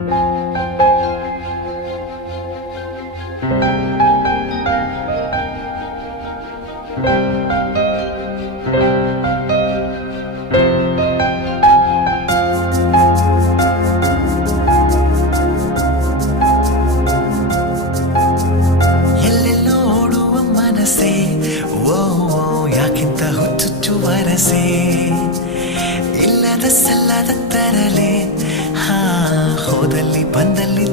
ಎಲ್ಲೆಲ್ಲೋ ಓಡುವ ಮನಸ್ಸೇ, ಓ ಓ, ಯಾಕಿಂತ ಹುಚ್ಚುಚ್ಚು ವರಸೆ, ಇಲ್ಲದ ಸಲ್ಲದ ತರಲೆ, ಹಾ ಹೋದಲ್ಲಿ ಬಂದಲ್ಲಿ